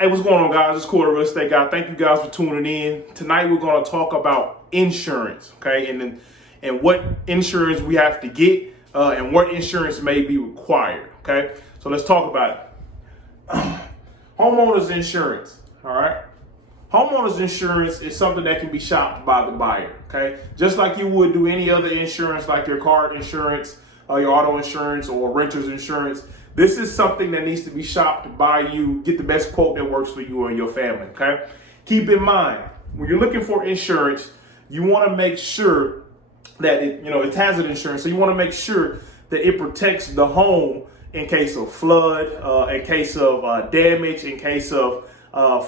Hey, what's going on, guys? It's Cory, real estate guy. Thank you guys for tuning in. Tonight we're going to talk about insurance, okay, and what insurance we have to get and what insurance may be required, okay. So let's talk about it. Homeowners insurance, all right. Homeowners insurance is something that can be shopped by the buyer, okay. Just like you would do any other insurance, like your car insurance, your auto insurance, or renter's insurance. This is something that needs to be shopped by you. Get the best quote that works for you and your family, okay? Keep in mind, when you're looking for insurance, you want to make sure that it's hazard insurance. So you want to make sure that it protects the home in case of flood, in case of damage, in case of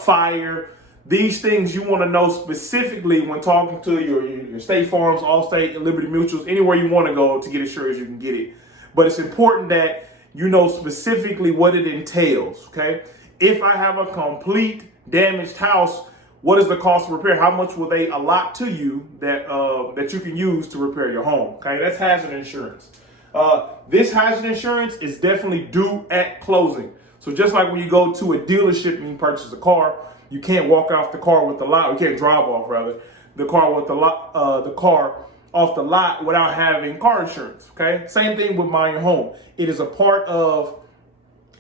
fire. These things you want to know specifically when talking to your State Farms, Allstate, and Liberty Mutuals, anywhere you want to go to get insurance, you can get it. But it's important that you know specifically what it entails, okay? If I have a complete damaged house, what is the cost of repair? How much will they allot to you that you can use to repair your home, okay? That's hazard insurance. This hazard insurance is definitely due at closing. So just like when you go to a dealership and you purchase a car, you can't walk off the car with the lot, you can't drive off rather, the car with the car off the lot without having car insurance, okay? Same thing with buying a home. It is a part of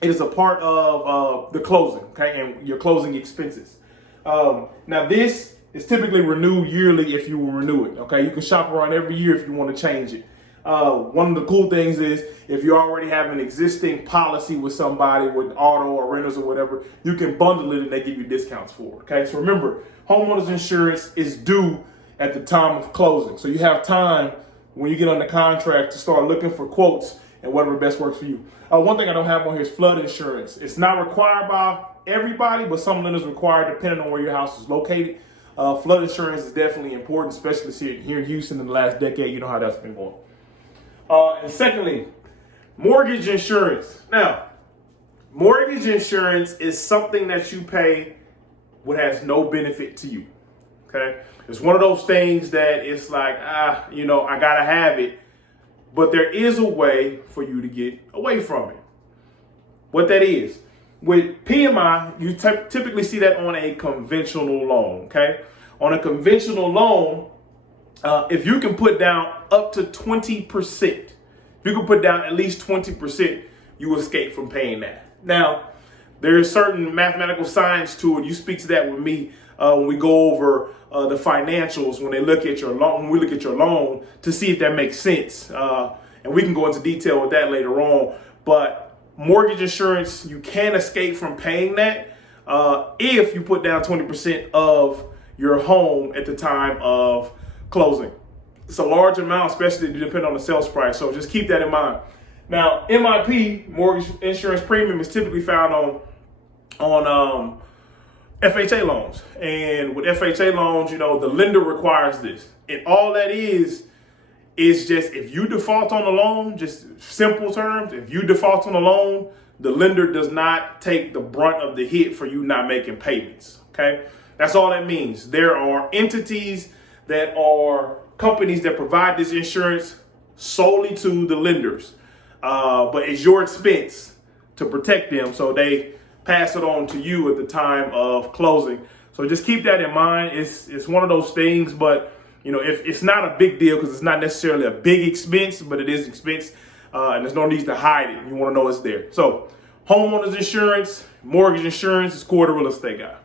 the closing, okay, and your closing expenses. Now this is typically renewed yearly if you will renew it, okay? You can shop around every year if you want to change it. One of the cool things is if you already have an existing policy with somebody with auto or renters or whatever, you can bundle it and they give you discounts for it, okay? So remember, homeowners insurance is due at the time of closing. So you have time when you get on the contract to start looking for quotes and whatever best works for you. One thing I don't have on here is flood insurance. It's not required by everybody, but some lenders require depending on where your house is located. Flood insurance is definitely important, especially here in Houston in the last decade. You know how that's been going. And secondly, mortgage insurance. Now, mortgage insurance is something that you pay what has no benefit to you. Okay, it's one of those things that it's like, I gotta have it, but there is a way for you to get away from it. What that is, with PMI, you typically see that on a conventional loan, okay? On a conventional loan, if you can put down up to 20%, if you can put down at least 20%, you escape from paying that. Now, there is certain mathematical science to it. You speak to that with me when we go over the financials, when they look at your loan, when we look at your loan to see if that makes sense. And we can go into detail with that later on. But mortgage insurance, you can escape from paying that if you put down 20% of your home at the time of closing. It's a large amount, especially depending on the sales price. So just keep that in mind. Now, MIP, mortgage insurance premium, is typically found on FHA loans. And with FHA loans, the lender requires this. And all that is just if you default on the loan, just simple terms, if you default on the loan, the lender does not take the brunt of the hit for you not making payments, okay? That's all that means. There are entities that are companies that provide this insurance solely to the lenders. But it's your expense to protect them, so they pass it on to you at the time of closing. So just keep that in mind. It's one of those things, but if it's not a big deal because it's not necessarily a big expense, but it is expense, and there's no need to hide it. You want to know it's there. So homeowners insurance, mortgage insurance is Cory, real estate guy.